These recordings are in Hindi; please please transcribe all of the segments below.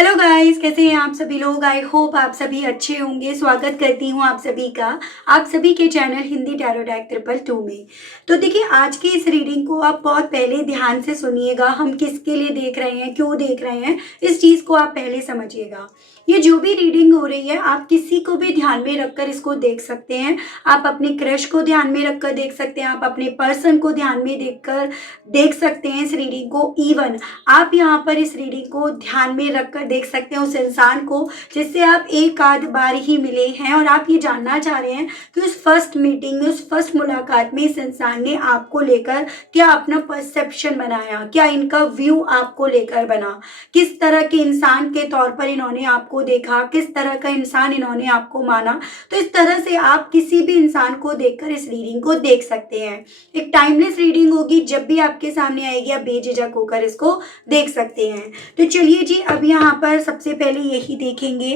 हेलो गाइस, कैसे हैं आप सभी लोग। आई होप आप सभी अच्छे होंगे। स्वागत करती हूँ आप सभी का आप सभी के चैनल हिंदी टैरो डेक 222 में। तो देखिए, आज की इस रीडिंग को आप बहुत पहले ध्यान से सुनिएगा। हम किसके लिए देख रहे हैं, क्यों देख रहे हैं, इस चीज़ को आप पहले समझिएगा। ये जो भी रीडिंग हो रही है, आप किसी को भी ध्यान में रखकर इसको देख सकते हैं। आप अपने क्रश को ध्यान में रखकर देख सकते हैं, आप अपने पर्सन को ध्यान में देखकर देख सकते हैं इस रीडिंग को। इवन आप यहाँ पर इस रीडिंग को ध्यान में रखकर देख सकते हैं उस इंसान को जिससे आप एक आध बार ही मिले हैं, और आप ये जानना चाह रहे हैं कि उस फर्स्ट मीटिंग में, उस फर्स्ट मुलाकात में इस इंसान ने आपको लेकर क्या अपना परसेप्शन बनाया, क्या इनका व्यू आपको लेकर बना, किस तरह के इंसान के तौर पर इन्होंने आपको देखा, किस तरह का इंसान इन्होंने आपको माना। तो इस तरह से आप किसी भी इंसान को देखकर इस रीडिंग को देख सकते हैं। एक टाइमलेस रीडिंग होगी, जब भी आपके सामने आएगी आप बेझिझक होकर इसको देख सकते हैं। तो चलिए जी, अब यहाँ पर सबसे पहले यही देखेंगे।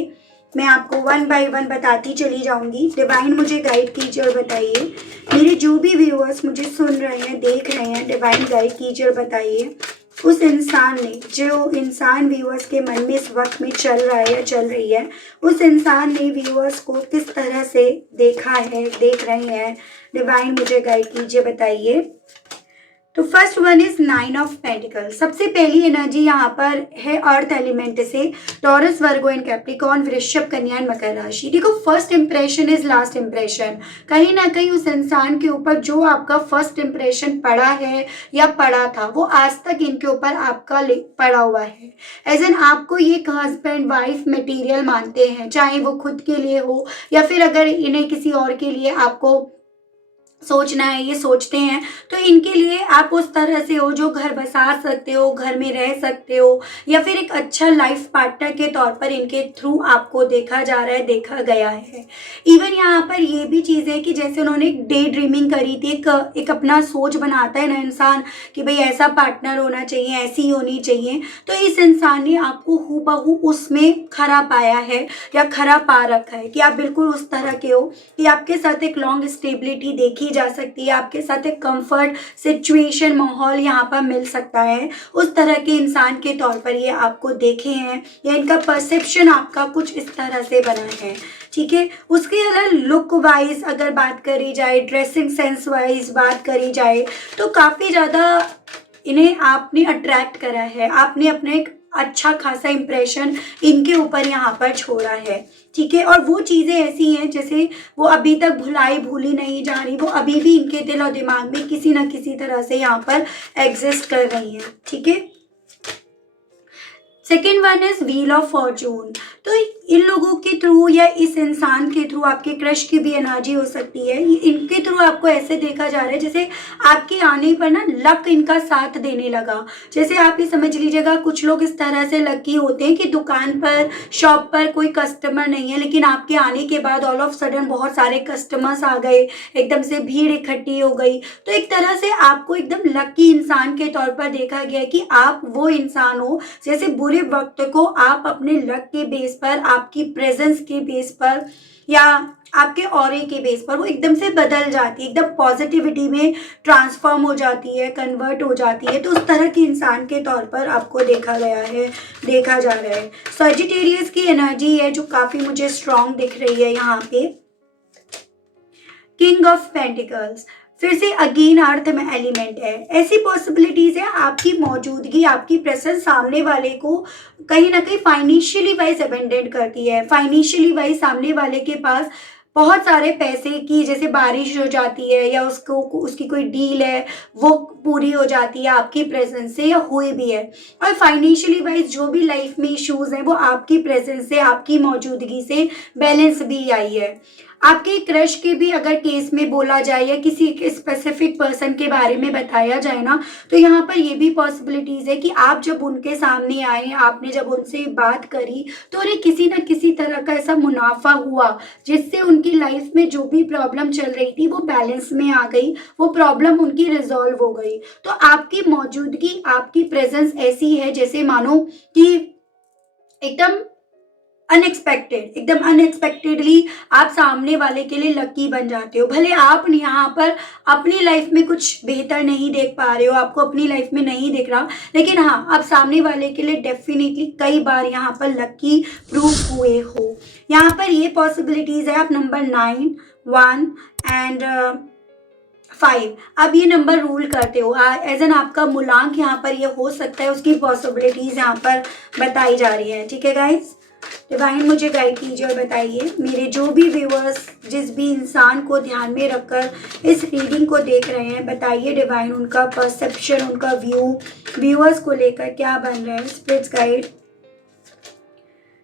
मैं आपको वन बाय वन बताती चली जाऊंगी। डिवाइन मुझे गाइड कीजिए और बताइए। मेरे जो भी व्यूअर्स मुझे सुन रहे हैं, देख रहे हैं, डिवाइन गाइड कीजिए और बताइए उस इंसान ने, जो इंसान व्यूअर्स के मन में इस वक्त में चल रहा है या चल रही है, उस इंसान ने व्यूअर्स को किस तरह से देखा है, देख रहे हैं। डिवाइन मुझे गाइड कीजिए, बताइए। तो first one is 9 of pentacle. सबसे पहली एनर्जी यहाँ पर है अर्थ एलिमेंट से टॉरस, वर्गो एंड कैप्रिकॉर्न, वृषभ, कन्या एंड मकर राशि। देखो, first impression is last impression. कहीं ना कहीं उस इंसान के ऊपर जो आपका फर्स्ट इंप्रेशन पड़ा है या पड़ा था, वो आज तक इनके ऊपर आपका पड़ा हुआ है। एज एन आपको ये एक हस्बैंड वाइफ मटेरियल मानते हैं, चाहे वो खुद के लिए हो या फिर अगर इन्हें किसी और के लिए आपको सोचना है, ये सोचते हैं, तो इनके लिए आप उस तरह से हो जो घर बसा सकते हो, घर में रह सकते हो, या फिर एक अच्छा लाइफ पार्टनर के तौर पर इनके थ्रू आपको देखा जा रहा है, देखा गया है। इवन यहाँ पर ये भी चीज़ है कि जैसे उन्होंने एक डे ड्रीमिंग करी थी, एक अपना सोच बनाता है ना इंसान कि भाई ऐसा पार्टनर होना चाहिए, ऐसी होनी चाहिए। तो इस इंसान ने आपको हूबहू उसमें खरा पाया है या खरा पा रखा है कि आप बिल्कुल उस तरह के हो कि आपके साथ एक लॉन्ग स्टेबिलिटी देखी जा सकती है, आपके साथ एक कंफर्ट सिचुएशन, माहौल यहाँ पर मिल सकता है। उस तरह के इंसान के तौर पर ये आपको देखे हैं, या इनका परसेप्शन आपका कुछ इस तरह से बना है। ठीक है, उसके अलावा लुक वाइज अगर बात करी जाए, ड्रेसिंग सेंस वाइज बात करी जाए, तो काफ़ी ज़्यादा इन्हें आपने अट्रैक्ट करा है। आपने अपना एक अच्छा खासा इंप्रेशन इनके ऊपर यहाँ पर छोड़ा है। ठीक है, और वो चीज़ें ऐसी हैं जैसे वो अभी तक भुलाई भूली नहीं जा रही, वो अभी भी इनके दिल और दिमाग में किसी न किसी तरह से यहाँ पर एग्जिस्ट कर रही हैं। ठीक है, second one is wheel of Fortune. तो इन लोगों के थ्रू या इस इंसान के थ्रू आपके क्रश की भी एनर्जी हो सकती है। इनके थ्रू आपको ऐसे देखा जा रहा है जैसे आपके आने पर ना लक इनका साथ देने लगा। जैसे आप ये समझ लीजिएगा, कुछ लोग इस तरह से लकी होते हैं कि दुकान पर, शॉप पर कोई कस्टमर नहीं है, लेकिन आपके आने के बाद ऑल ऑफ सडन बहुत सारे कस्टमर्स आ गए, एकदम से भीड़ इकट्ठी हो गई। तो एक तरह से आपको एकदम लकी इंसान के तौर पर देखा गया कि आप वो इंसान हो जैसे बुरे वक्त को आप अपने लक के बेस पर, आपकी प्रेजेंस के बेस पर, या आपके ऑरे के बेस पर वो एकदम से बदल जाती है, एकदम पॉजिटिविटी में ट्रांसफॉर्म हो जाती है, कन्वर्ट हो जाती है। तो उस तरह के इंसान के तौर पर आपको देखा गया है, देखा जा रहा है। सजिटेरियस की एनर्जी है जो काफी मुझे स्ट्रांग दिख रही है यहाँ पे। किंग ऑफ पेंटिकल्स, फिर से अगेन अर्थ में एलिमेंट है। ऐसी पॉसिबिलिटीज है आपकी मौजूदगी, आपकी प्रेजेंस सामने वाले को कहीं ना कहीं फाइनेंशियली वाइज अबेंडेंट करती है। फाइनेंशियली वाइज सामने वाले के पास बहुत सारे पैसे की जैसे बारिश हो जाती है, या उसको उसकी कोई डील है वो पूरी हो जाती है आपकी प्रेजेंस से, या हुई भी है। और फाइनेंशियली वाइज जो भी लाइफ में इश्यूज हैं वो आपकी प्रेजेंस से, आपकी मौजूदगी से बैलेंस भी आई है। आपके क्रश के भी अगर केस में बोला जाए या किसी एक स्पेसिफिक पर्सन के बारे में बताया जाए ना, तो यहाँ पर ये भी पॉसिबिलिटीज है कि आप जब उनके सामने आए, आपने जब उनसे बात करी, तो उन्हें किसी न किसी तरह का ऐसा मुनाफा हुआ जिससे उनकी लाइफ में जो भी प्रॉब्लम चल रही थी वो बैलेंस में आ गई, वो प्रॉब्लम उनकी रिजॉल्व हो गई। तो आपकी मौजूदगी, आपकी प्रेजेंस ऐसी है जैसे मानो कि एकदम अनएक्सपेक्टेड, एकदम अनएक्सपेक्टेडली आप सामने वाले के लिए लकी बन जाते हो। भले आप यहाँ पर अपनी लाइफ में कुछ बेहतर नहीं देख पा रहे हो, आपको अपनी लाइफ में नहीं दिख रहा, लेकिन हाँ, आप सामने वाले के लिए डेफिनेटली कई बार यहाँ पर लकी प्रूव हुए हो। यहाँ पर ये पॉसिबिलिटीज है, आप नंबर 9, 1 एंड 5, अब ये नंबर रूल करते हो एज एन आपका मूलांक यहाँ पर ये हो सकता है, उसकी पॉसिबिलिटीज यहाँ पर बताई जा रही है। ठीक है गाइस, डिवाइन मुझे गाइड कीजिए और बताइए, मेरे जो भी व्यूअर्स जिस भी इंसान को ध्यान में रखकर इस रीडिंग को देख रहे हैं, बताइए डिवाइन उनका परसेप्शन, उनका व्यू व्यूअर्स को लेकर क्या बन रहा है। स्पिरिट्स गाइड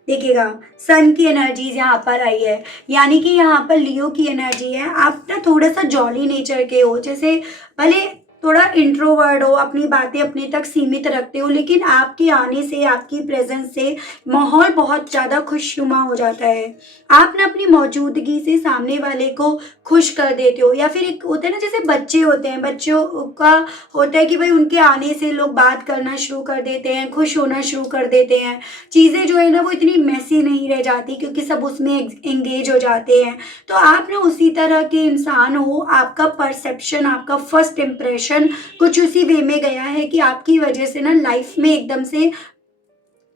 देखिएगा, सन की एनर्जीज यहाँ पर आई है, यानी कि यहाँ पर लियो की एनर्जी है। आप ना थोड़ा सा जॉली नेचर के हो, जैसे भले थोड़ा इंट्रोवर्ड हो, अपनी बातें अपने तक सीमित रखते हो, लेकिन आपके आने से, आपकी प्रेजेंस से माहौल बहुत ज़्यादा खुशनुमा हो जाता है। आप ना अपनी मौजूदगी से सामने वाले को खुश कर देते हो, या फिर एक होता है ना, जैसे बच्चे होते हैं, बच्चों का होता है कि भाई उनके आने से लोग बात करना शुरू कर देते हैं, खुश होना शुरू कर देते हैं, चीज़ें जो है ना वो इतनी मैसी नहीं रह जाती, क्योंकि सब उसमें एंगेज हो जाते हैं। तो आप ना उसी तरह के इंसान हो, आपका परसेप्शन, आपका फर्स्ट इम्प्रेशन कुछ उसी वे में गया है कि आपकी वजह से ना लाइफ में एकदम से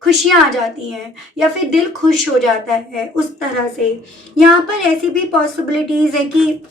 खुशियां आ जाती हैं, या फिर दिल खुश हो जाता है उस तरह से। यहाँ पर ऐसी भी पॉसिबिलिटीज है कि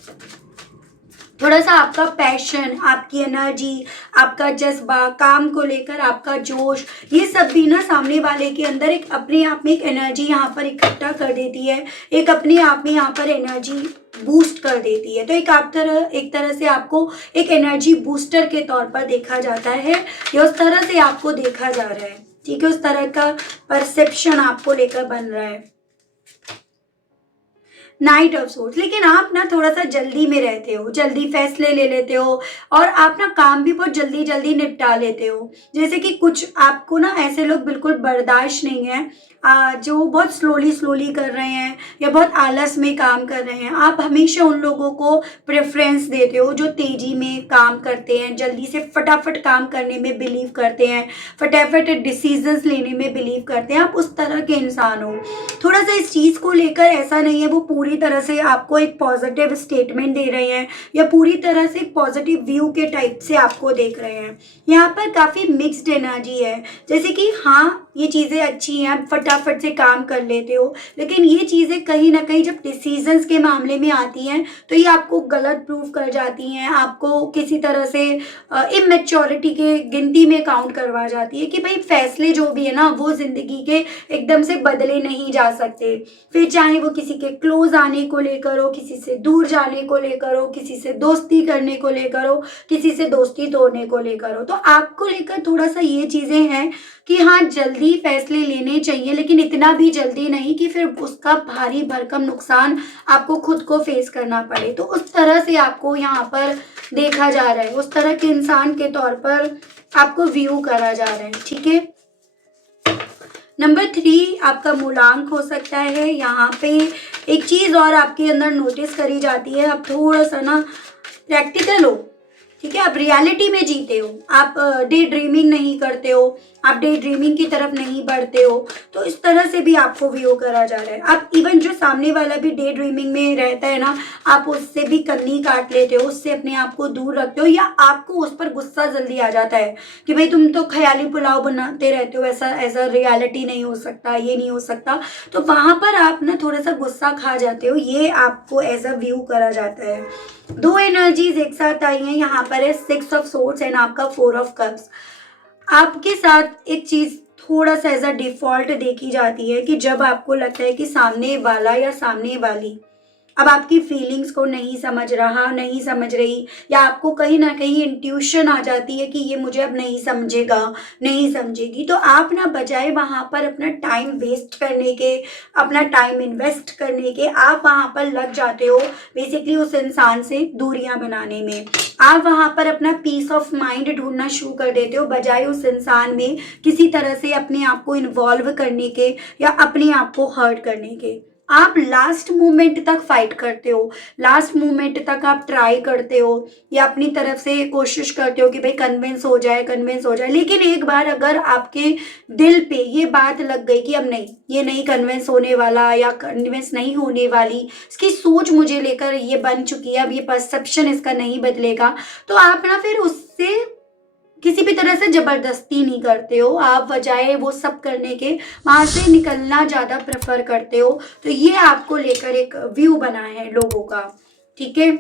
थोड़ा सा आपका पैशन, आपकी एनर्जी, आपका जज्बा, काम को लेकर आपका जोश, ये सब भी ना सामने वाले के अंदर एक अपने आप में एक एनर्जी यहाँ पर इकट्ठा कर देती है, एक अपने आप में यहाँ पर एनर्जी बूस्ट कर देती है। तो एक तरह से आपको एक एनर्जी बूस्टर के तौर पर देखा जाता है, या उस तरह से आपको देखा जा रहा है। ठीक है, उस तरह का परसेप्शन आपको लेकर बन रहा है। नाइट ऑफ सोर्ड्स, लेकिन आप ना थोड़ा सा जल्दी में रहते हो, जल्दी फैसले ले लेते हो, और आप ना काम भी बहुत जल्दी जल्दी निपटा लेते हो। जैसे कि कुछ आपको ना ऐसे लोग बिल्कुल बर्दाश्त नहीं है जो बहुत स्लोली कर रहे हैं या बहुत आलस में काम कर रहे हैं। आप हमेशा उन लोगों को प्रेफरेंस देते हो जो तेजी में काम करते हैं, जल्दी से फटाफट काम करने में बिलीव करते हैं, फटाफट डिसीजंस लेने में बिलीव करते हैं। आप उस तरह के इंसान हो। थोड़ा सा इस चीज़ को लेकर ऐसा नहीं है वो पूरी तरह से आपको एक पॉजिटिव स्टेटमेंट दे रहे हैं, या पूरी तरह से एक पॉजिटिव व्यू के टाइप से आपको देख रहे हैं। यहाँ पर काफ़ी मिक्स्ड एनर्जी है, जैसे कि हाँ ये चीज़ें अच्छी हैं, आप फटाफट से काम कर लेते हो, लेकिन ये चीज़ें कहीं ना कहीं जब डिसीजंस के मामले में आती हैं तो ये आपको गलत प्रूव कर जाती हैं, आपको किसी तरह से इमेच्योरिटी के गिनती में काउंट करवा जाती है कि भाई फैसले जो भी है ना वो ज़िंदगी के एकदम से बदले नहीं जा सकते। फिर चाहे वो किसी के क्लोज आने को लेकर हो, किसी से दूर जाने को लेकर हो, किसी से दोस्ती करने को लेकर हो, किसी से दोस्ती तोड़ने को लेकर हो, तो आपको लेकर थोड़ा सा ये चीज़ें हैं कि हाँ जल्दी फैसले लेने चाहिए, लेकिन इतना भी जल्दी नहीं कि फिर उसका भारी भरकम नुकसान आपको खुद को फेस करना पड़े। तो उस तरह से आपको यहाँ पर देखा जा रहा है, उस तरह के इंसान के तौर पर आपको व्यू करा जा रहा है। ठीक है, नंबर 3 आपका मूलांक हो सकता है। यहाँ पे एक चीज़ और आपके अंदर नोटिस करी जाती है, आप थोड़ा सा ना प्रैक्टिकल हो। ठीक है, आप रियलिटी में जीते हो, आप डे ड्रीमिंग नहीं करते हो, आप डे ड्रीमिंग की तरफ नहीं बढ़ते हो। तो इस तरह से भी आपको व्यू करा जा रहा है। आप इवन जो सामने वाला भी डे ड्रीमिंग में रहता है ना, आप उससे भी कन्नी काट लेते हो, उससे अपने आप को दूर रखते हो, या आपको उस पर गुस्सा जल्दी आ जाता है कि भाई तुम तो ख्याली पुलाव बनाते रहते हो, ऐसा ऐसा रियलिटी नहीं हो सकता, ये नहीं हो सकता। तो वहाँ पर आप ना थोड़ा सा गुस्सा खा जाते हो, ये आपको एज अ व्यू करा जाता है। 2 एनर्जीज एक साथ आई हैं, यहाँ पर है 6 ऑफ सोर्ड्स एंड आपका 4 ऑफ कप्स। आपके साथ एक चीज़ थोड़ा सा एज अ डिफ़ॉल्ट देखी जाती है कि जब आपको लगता है कि सामने वाला या सामने वाली अब आपकी फीलिंग्स को नहीं समझ रहा, नहीं समझ रही, या आपको कहीं ना कहीं इंट्यूशन आ जाती है कि ये मुझे अब नहीं समझेगा, नहीं समझेगी, तो आप ना बजाय वहाँ पर अपना टाइम वेस्ट करने के, अपना टाइम इन्वेस्ट करने के, आप वहाँ पर लग जाते हो बेसिकली उस इंसान से दूरियां बनाने में। आप वहाँ पर अपना पीस ऑफ माइंड ढूंढना शुरू कर देते हो, बजाय उस इंसान में किसी तरह से अपने आप को इन्वॉल्व करने के या अपने आप को हर्ट करने के। आप लास्ट मोमेंट तक फाइट करते हो, लास्ट मोमेंट तक आप ट्राई करते हो या अपनी तरफ से कोशिश करते हो कि भाई कन्विंस हो जाए, कन्विंस हो जाए। लेकिन एक बार अगर आपके दिल पे ये बात लग गई कि अब नहीं, ये नहीं कन्विंस होने वाला या कन्विंस नहीं होने वाली, इसकी सोच मुझे लेकर ये बन चुकी है, अब ये परसेप्शन इसका नहीं बदलेगा, तो आप ना फिर उससे किसी भी तरह से जबरदस्ती नहीं करते हो, आप बजाय वो सब करने के वहां से निकलना ज्यादा प्रेफर करते हो। तो ये आपको लेकर एक व्यू बना है लोगों का, ठीक है।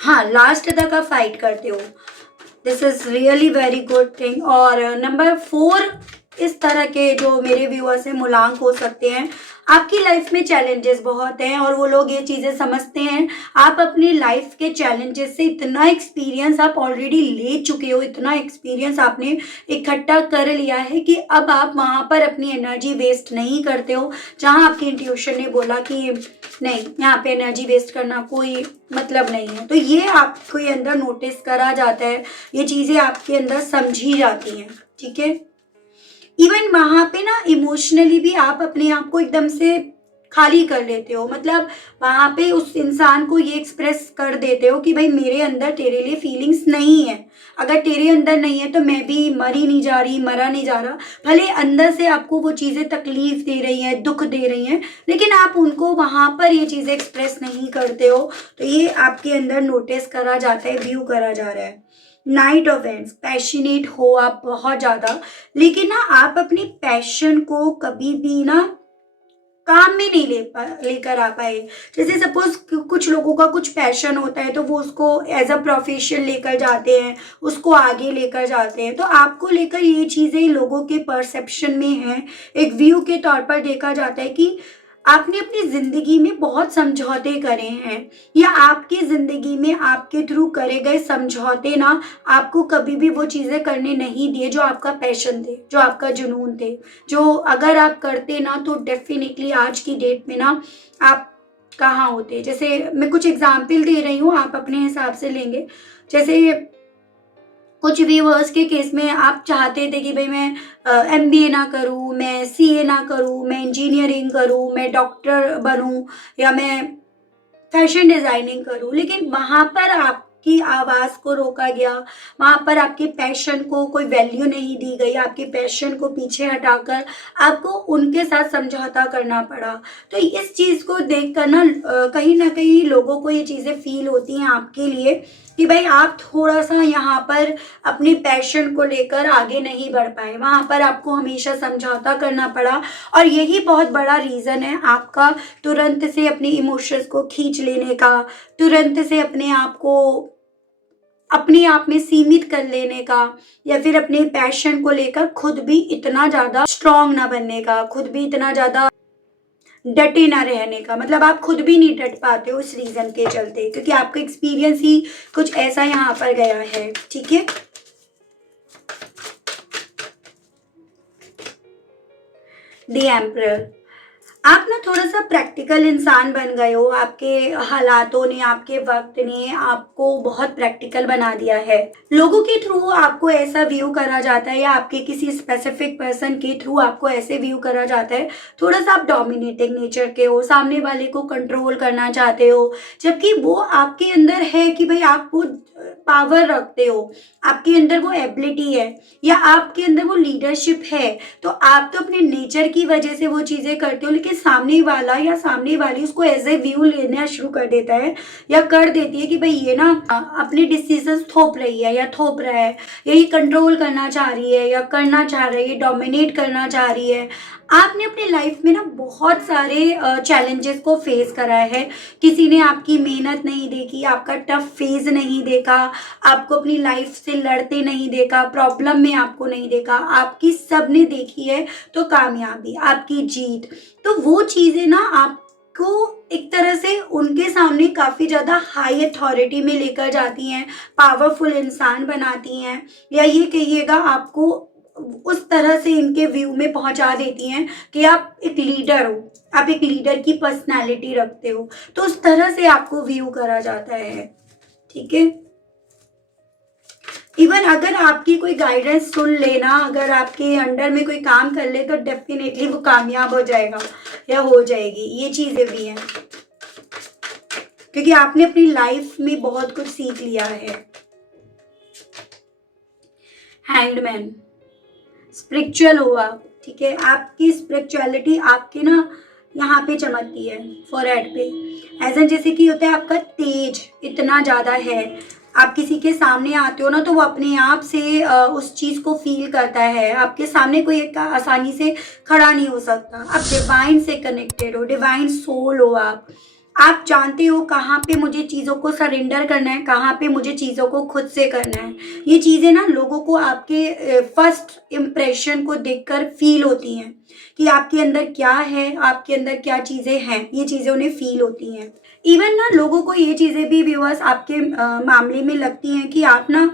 हाँ, लास्ट तक आप फाइट करते हो, this is really very good thing. और नंबर 4, इस तरह के जो मेरे व्यूअर्स हैं मूलांक हो सकते हैं, आपकी लाइफ में चैलेंजेस बहुत हैं और वो लोग ये चीज़ें समझते हैं। आप अपनी लाइफ के चैलेंजेस से इतना एक्सपीरियंस आप ऑलरेडी ले चुके हो, इतना एक्सपीरियंस आपने इकट्ठा कर लिया है कि अब आप वहाँ पर अपनी एनर्जी वेस्ट नहीं करते हो। जहाँ आपकी इंट्यूशन ने बोला कि नहीं, यहाँ पे एनर्जी वेस्ट करना कोई मतलब नहीं है, तो ये आपके अंदर नोटिस करा जाता है, ये चीज़ें आपके अंदर समझी जाती हैं, ठीक है। इवन वहां पे ना इमोशनली भी आप अपने आप को एकदम से खाली कर लेते हो, मतलब वहां पे उस इंसान को ये एक्सप्रेस कर देते हो कि भाई मेरे अंदर तेरे लिए फीलिंग्स नहीं है, अगर तेरे अंदर नहीं है तो मैं भी मरी नहीं जा रही, मरा नहीं जा रहा। भले अंदर से आपको वो चीज़ें तकलीफ दे रही हैं, दुख दे रही हैं, लेकिन आप उनको वहां पर ये चीज़ें एक्सप्रेस नहीं करते हो, तो ये आपके अंदर नोटिस करा जाता है, व्यू करा जा रहा है। नाइट ऑफ एंड्स, पैशनेट हो आप बहुत ज़्यादा, लेकिन ना आप अपनी पैशन को कभी भी ना काम में नहीं लेकर आ पाए। जैसे सपोज कुछ लोगों का कुछ पैशन होता है तो वो उसको एज अ प्रोफेशन लेकर जाते हैं, उसको आगे लेकर जाते हैं। तो आपको लेकर ये चीज़ें लोगों के परसेप्शन में है, एक व्यू के तौर पर देखा जाता है कि आपने अपनी जिंदगी में बहुत समझौते करे हैं, या आपकी जिंदगी में आपके थ्रू करे गए समझौते ना आपको कभी भी वो चीजें करने नहीं दिए जो आपका पैशन थे, जो आपका जुनून थे, जो अगर आप करते ना तो डेफिनेटली आज की डेट में ना आप कहाँ होते। जैसे मैं कुछ एग्जाम्पल दे रही हूँ, आप अपने हिसाब से लेंगे। जैसे कुछ व्यूअर्स के केस में आप चाहते थे कि भाई मैं एमबीए ना करूँ, मैं सीए ना करूँ, मैं इंजीनियरिंग करूँ, मैं डॉक्टर बनूँ, या मैं फैशन डिजाइनिंग करूँ, लेकिन वहां पर आपकी आवाज को रोका गया, वहां पर आपके पैशन को कोई वैल्यू नहीं दी गई, आपके पैशन को पीछे हटाकर आपको उनके साथ समझौता करना पड़ा। तो इस चीज को देखकर कहीं ना कहीं लोगों को ये चीजें फील होती हैं आपके लिए कि भाई आप थोड़ा सा यहाँ पर अपने पैशन को लेकर आगे नहीं बढ़ पाए, वहां पर आपको हमेशा समझौता करना पड़ा। और यही बहुत बड़ा रीजन है आपका तुरंत से अपने इमोशंस को खींच लेने का, तुरंत से अपने आप को अपने आप में सीमित कर लेने का, या फिर अपने पैशन को लेकर खुद भी इतना ज्यादा स्ट्रांग ना बनने का, खुद भी इतना ज्यादा डटे ना रहने का। मतलब आप खुद भी नहीं डट पाते हो इस रीजन के चलते, क्योंकि आपका एक्सपीरियंस ही कुछ ऐसा यहाँ पर गया है, ठीक है। द एम्परर, आप ना थोड़ा सा प्रैक्टिकल इंसान बन गए हो, आपके हालातों ने, आपके वक्त ने आपको बहुत प्रैक्टिकल बना दिया है। लोगों के थ्रू आपको ऐसा व्यू करा जाता है, या आपके किसी स्पेसिफिक पर्सन के थ्रू आपको ऐसे व्यू करा जाता है, थोड़ा सा आप डोमिनेटिंग नेचर के हो, सामने वाले को कंट्रोल करना चाहते हो, जबकि वो आपके अंदर है कि भाई आप वो पावर रखते हो, आपके अंदर वो एबिलिटी है, या आपके अंदर वो लीडरशिप है। तो आप तो अपने नेचर की वजह से वो चीजें करते हो, लेकिन सामने वाला या सामने वाली उसको एज ए व्यू लेना शुरू कर देता है, या कर देती है कि भाई ये ना अपने डिसीजन थोप रही है या थोप रहा है, या ये कंट्रोल करना चाह रही है या करना चाह रही है, डोमिनेट करना चाह रही है। आपने अपनी लाइफ में ना बहुत सारे चैलेंजेस को फेस करा है, किसी ने आपकी मेहनत नहीं देखी, आपका टफ फेज नहीं देखा, आपको अपनी लाइफ से लड़ते नहीं देखा, प्रॉब्लम में आपको नहीं देखा, आपकी सबने देखी है तो कामयाबी, आपकी जीत। तो वो चीजें ना आपको एक तरह से उनके सामने काफी ज्यादा हाई अथॉरिटी में लेकर जाती हैं, पावरफुल इंसान बनाती हैं, या ये कहिएगा आपको उस तरह से इनके व्यू में पहुंचा देती हैं कि आप एक लीडर हो, आप एक लीडर की पर्सनालिटी रखते हो, तो उस तरह से आपको व्यू करा जाता है, ठीक है। इवन अगर आपकी कोई गाइडेंस सुन लेना, अगर आपके अंडर में कोई काम कर ले तो डेफिनेटली वो कामयाब हो जाएगा या हो जाएगी, ये चीज़ें भी हैं क्योंकि आपने अपनी लाइफ में बहुत कुछ सीख लिया है। हैंगमैन, स्पिरिचुअल हो आप, ठीक है, आपकी स्पिरिचुअलिटी आपके ना यहाँ पे चमकती है फॉरहेड पे, ऐसा जैसे कि होता है आपका तेज इतना ज़्यादा है। आप किसी के सामने आते हो ना तो वो अपने आप से उस चीज़ को फील करता है, आपके सामने कोई एक आसानी से खड़ा नहीं हो सकता। आप डिवाइन से कनेक्टेड हो, डिवाइन सोल हो आप जानते हो कहाँ पे मुझे चीज़ों को सरेंडर करना है, कहाँ पे मुझे चीज़ों को खुद से करना है। ये चीज़ें ना लोगों को आपके फर्स्ट इम्प्रेशन को देखकर फील होती हैं कि आपके अंदर क्या है, आपके अंदर क्या चीज़ें हैं, ये चीज़ें उन्हें फील होती हैं। इवन ना लोगों को ये चीज़ें भी व्यूअर्स आपके मामले में लगती हैं कि आप ना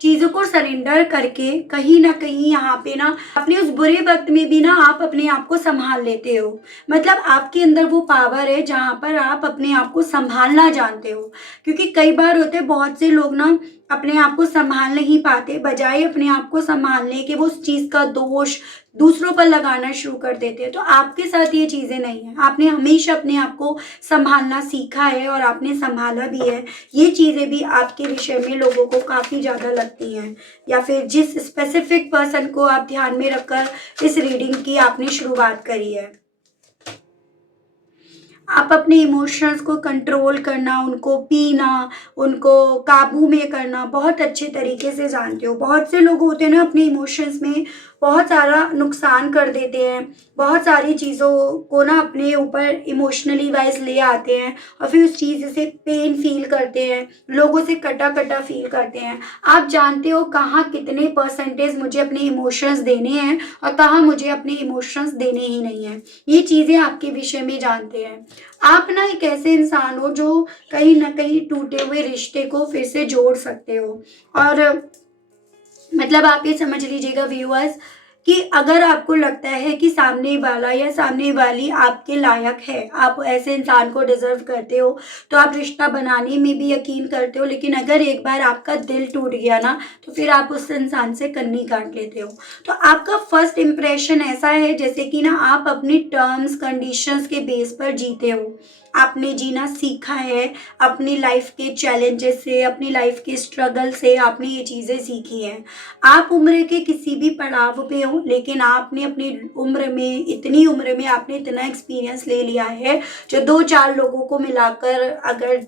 चीज़ों को सरेंडर करके कहीं ना कहीं यहाँ पे ना अपने उस बुरे वक्त में भी ना आप अपने आप को संभाल लेते हो। मतलब आपके अंदर वो पावर है जहाँ पर आप अपने आप को संभालना जानते हो, क्योंकि कई बार होते हैं बहुत से लोग ना अपने आप को संभाल नहीं पाते, बजाय अपने आप को संभालने के वो उस चीज़ का दोष दूसरों पर लगाना शुरू कर देते हैं। तो आपके साथ ये चीज़ें नहीं है, आपने हमेशा अपने आप को संभालना सीखा है और आपने संभाला भी है। ये चीज़ें भी आपके विषय में लोगों को काफ़ी ज़्यादा लगती हैं, या फिर जिस स्पेसिफिक पर्सन को आप ध्यान में रखकर इस रीडिंग की आपने शुरुआत करी है। आप अपने इमोशंस को कंट्रोल करना, उनको पीना, उनको काबू में करना बहुत अच्छे तरीके से जानते हो। बहुत से लोग होते हैं ना अपने इमोशंस में बहुत सारा नुकसान कर देते हैं, बहुत सारी चीज़ों को ना अपने ऊपर इमोशनली वाइज ले आते हैं और फिर उस चीज़ से पेन फील करते हैं, लोगों से कटा कटा फील करते हैं। आप जानते हो कहाँ कितने परसेंटेज मुझे अपने इमोशंस देने हैं और कहाँ मुझे अपने इमोशंस देने ही नहीं हैं। ये चीज़ें आपके विषय में जानते हैं। आप ना एक ऐसे इंसान हो जो कहीं ना कहीं टूटे हुए रिश्ते को फिर से जोड़ सकते हो। और मतलब आप ये समझ लीजिएगा व्यूअर्स कि अगर आपको लगता है कि सामने वाला या सामने वाली आपके लायक है, आप ऐसे इंसान को डिजर्व करते हो, तो आप रिश्ता बनाने में भी यकीन करते हो। लेकिन अगर एक बार आपका दिल टूट गया ना तो फिर आप उस इंसान से कन्नी काट लेते हो। तो आपका फर्स्ट इम्प्रेशन ऐसा है जैसे कि ना आप अपनी टर्म्स कंडीशंस के बेस पर जीते हो। आपने जीना सीखा है, अपनी लाइफ के चैलेंजेस से, अपनी लाइफ के स्ट्रगल से आपने ये चीज़ें सीखी हैं। आप उम्र के किसी भी पड़ाव पे हो, लेकिन आपने अपनी उम्र में, इतनी उम्र में आपने इतना एक्सपीरियंस ले लिया है जो 2-4 लोगों को मिलाकर अगर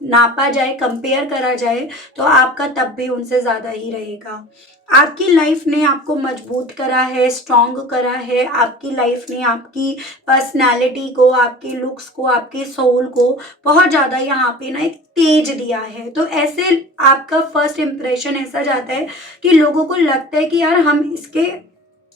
नापा जाए, कंपेयर करा जाए तो आपका तब भी उनसे ज़्यादा ही रहेगा। आपकी लाइफ ने आपको मजबूत करा है, स्ट्रॉन्ग करा है। आपकी लाइफ ने आपकी पर्सनैलिटी को, आपके लुक्स को, आपके सोल को बहुत ज़्यादा यहाँ पे ना एक तेज दिया है। तो ऐसे आपका फर्स्ट इम्प्रेशन ऐसा जाता है कि लोगों को लगता है कि यार हम इसके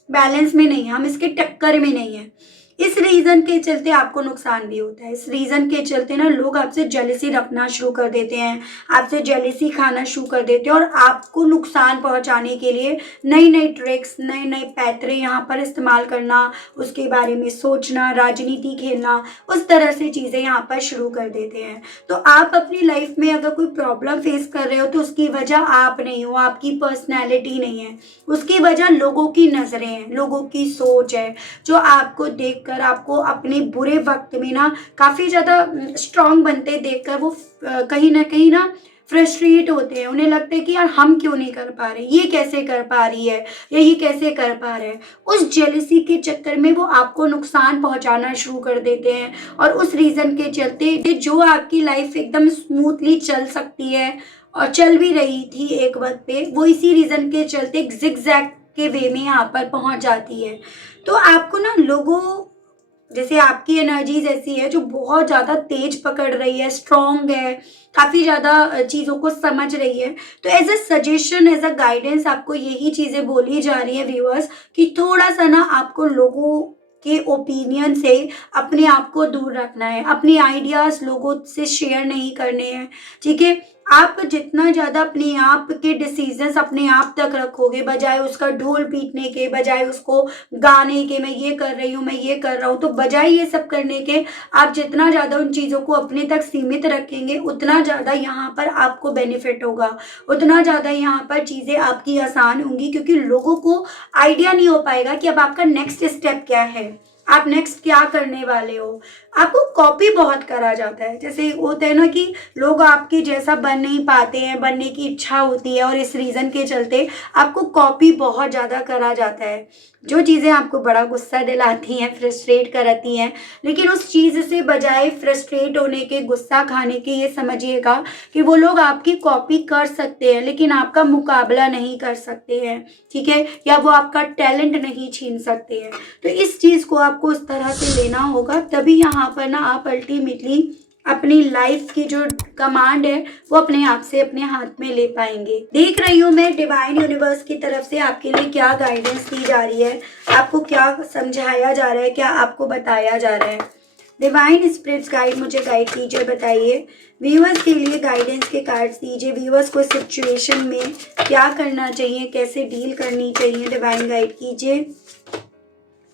बैलेंस में नहीं है, हम इसके टक्कर में नहीं है। इस रीज़न के चलते आपको नुकसान भी होता है। इस रीज़न के चलते ना लोग आपसे जेलसी रखना शुरू कर देते हैं, आपसे जेलसी खाना शुरू कर देते हैं और आपको नुकसान पहुंचाने के लिए नई नई ट्रिक्स, नए नए पैतरे यहाँ पर इस्तेमाल करना, उसके बारे में सोचना, राजनीति खेलना, उस तरह से चीज़ें यहाँ पर शुरू कर देते हैं। तो आप अपनी लाइफ में अगर कोई प्रॉब्लम फेस कर रहे हो तो उसकी वजह आप नहीं हो, आपकी पर्सनैलिटी नहीं है, उसकी वजह लोगों की नज़रें हैं, लोगों की सोच है, जो आपको देख कर आपको अपने बुरे वक्त में ना काफ़ी ज़्यादा स्ट्रांग बनते देखकर वो कहीं ना फ्रस्ट्रेट होते हैं। उन्हें लगता है कि यार हम क्यों नहीं कर पा रहे, ये कैसे कर पा रही है या ये कैसे कर पा रहे हैं। उस जेलसी के चक्कर में वो आपको नुकसान पहुंचाना शुरू कर देते हैं और उस रीज़न के चलते जो आपकी लाइफ एकदम स्मूथली चल सकती है और चल भी रही थी एक वक्त पे, वो इसी रीज़न के चलते एक जिगजैग के वे में यहाँ पर पहुंच जाती है। तो आपको ना लोगों, जैसे आपकी एनर्जीज ऐसी है जो बहुत ज़्यादा तेज पकड़ रही है, स्ट्रॉन्ग है, काफ़ी ज़्यादा चीज़ों को समझ रही है। तो as a suggestion, as a guidance आपको यही चीज़ें बोली जा रही है व्यूअर्स कि थोड़ा सा ना आपको लोगों के ओपिनियन से अपने आप को दूर रखना है, अपने आइडियाज़ लोगों से शेयर नहीं करने हैं, ठीक है। आप जितना ज़्यादा अपने आप के डिसीजंस अपने आप तक रखोगे, बजाय उसका ढोल पीटने के, बजाय उसको गाने के, मैं ये कर रही हूँ, मैं ये कर रहा हूँ, तो बजाय ये सब करने के आप जितना ज़्यादा उन चीज़ों को अपने तक सीमित रखेंगे, उतना ज़्यादा यहाँ पर आपको बेनिफिट होगा, उतना ज़्यादा यहाँ पर चीज़ें आपकी आसान होंगी, क्योंकि लोगों को आइडिया नहीं हो पाएगा कि अब आपका नेक्स्ट स्टेप क्या है, आप नेक्स्ट क्या करने वाले हो। आपको कॉपी बहुत करा जाता है, जैसे होता है ना कि लोग आपके जैसा बन नहीं पाते हैं, बनने की इच्छा होती है और इस रीज़न के चलते आपको कॉपी बहुत ज़्यादा करा जाता है, जो चीज़ें आपको बड़ा गुस्सा दिलाती हैं, फ्रस्ट्रेट कराती हैं। लेकिन उस चीज़ से बजाय फ्रस्ट्रेट होने के, गुस्सा खाने के, ये समझिएगा कि वो लोग आपकी कॉपी कर सकते हैं लेकिन आपका मुकाबला नहीं कर सकते हैं, ठीक है, या वो आपका टैलेंट नहीं छीन सकते हैं। तो इस चीज़ को आपको उस तरह से लेना होगा, तभी यहाँ पर ना आप अल्टीमेटली अपनी लाइफ की जो कमांड है वो अपने आप से अपने हाथ में ले पाएंगे। देख रही हूँ मैं डिवाइन यूनिवर्स की तरफ से आपके लिए क्या गाइडेंस दी जा रही है, आपको क्या समझाया जा रहा है, क्या आपको बताया जा रहा है। डिवाइन स्पिरिट्स गाइड मुझे गाइड कीजिए, बताइए व्यूअर्स के लिए गाइडेंस के कार्ड्स दीजिए। व्यूअर्स को सिचुएशन में क्या करना चाहिए, कैसे डील करनी चाहिए, डिवाइन गाइड कीजिए।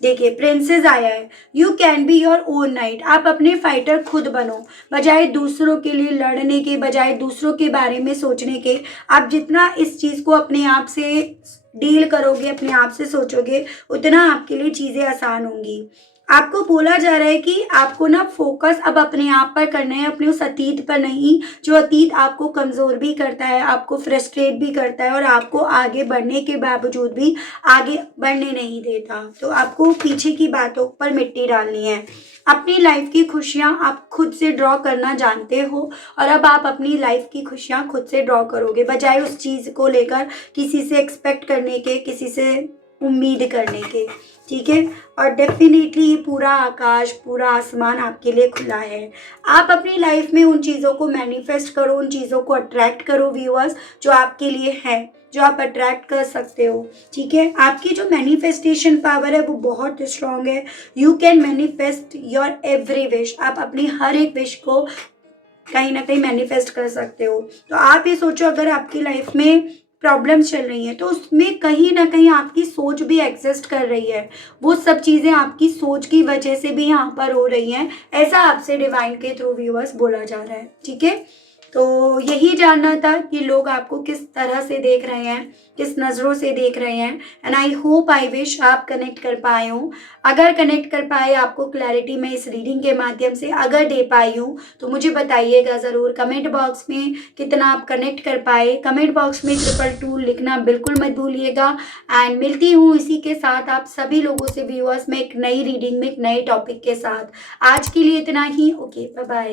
देखिए प्रिंसेस आया है, you can be your own night. आप अपने फाइटर खुद बनो, बजाय दूसरों के लिए लड़ने के, बजाय दूसरों के बारे में सोचने के। आप जितना इस चीज़ को अपने आप से डील करोगे, अपने आप से सोचोगे, उतना आपके लिए चीज़ें आसान होंगी। आपको बोला जा रहा है कि आपको ना फोकस अब अपने आप पर करना है, अपने उस अतीत पर नहीं, जो अतीत आपको कमज़ोर भी करता है, आपको फ्रस्ट्रेट भी करता है और आपको आगे बढ़ने के बावजूद भी आगे बढ़ने नहीं देता। तो आपको पीछे की बातों पर मिट्टी डालनी है। अपनी लाइफ की खुशियाँ आप खुद से ड्रॉ करना जानते हो और अब आप अपनी लाइफ की खुशियाँ खुद से ड्रॉ करोगे, बजाय उस चीज़ को लेकर किसी से एक्सपेक्ट करने के, किसी से उम्मीद करने के, ठीक है। और डेफिनेटली पूरा आकाश, पूरा आसमान आपके लिए खुला है। आप अपनी लाइफ में उन चीज़ों को मैनिफेस्ट करो, उन चीज़ों को अट्रैक्ट करो व्यूअर्स, जो आपके लिए है, जो आप अट्रैक्ट कर सकते हो, ठीक है। आपकी जो मैनिफेस्टेशन पावर है वो बहुत स्ट्रांग है। You can manifest your every wish. आप अपनी हर एक विश को कहीं ना कहीं मैनिफेस्ट कर सकते हो। तो आप ये सोचो, अगर आपकी लाइफ में प्रॉब्लम्स चल रही हैं तो उसमें कहीं ना कहीं आपकी सोच भी एग्जिस्ट कर रही है, वो सब चीज़ें आपकी सोच की वजह से भी यहाँ पर हो रही हैं, ऐसा आपसे डिवाइन के थ्रू व्यूअर्स बोला जा रहा है, ठीक है। तो यही जानना था कि लोग आपको किस तरह से देख रहे हैं, किस नज़रों से देख रहे हैं, and I hope, I wish आप कनेक्ट कर पाए हूँ। अगर कनेक्ट कर पाए, आपको क्लैरिटी मैं इस रीडिंग के माध्यम से अगर दे पाई हूँ तो मुझे बताइएगा ज़रूर कमेंट बॉक्स में कितना आप कनेक्ट कर पाए। कमेंट बॉक्स में 222 लिखना बिल्कुल मत भूलिएगा। एंड मिलती हूँ इसी के साथ आप सभी लोगों से व्यूअर्स में एक नई रीडिंग में एक नए टॉपिक के साथ। आज के लिए इतना ही, ओके, बाय बाय।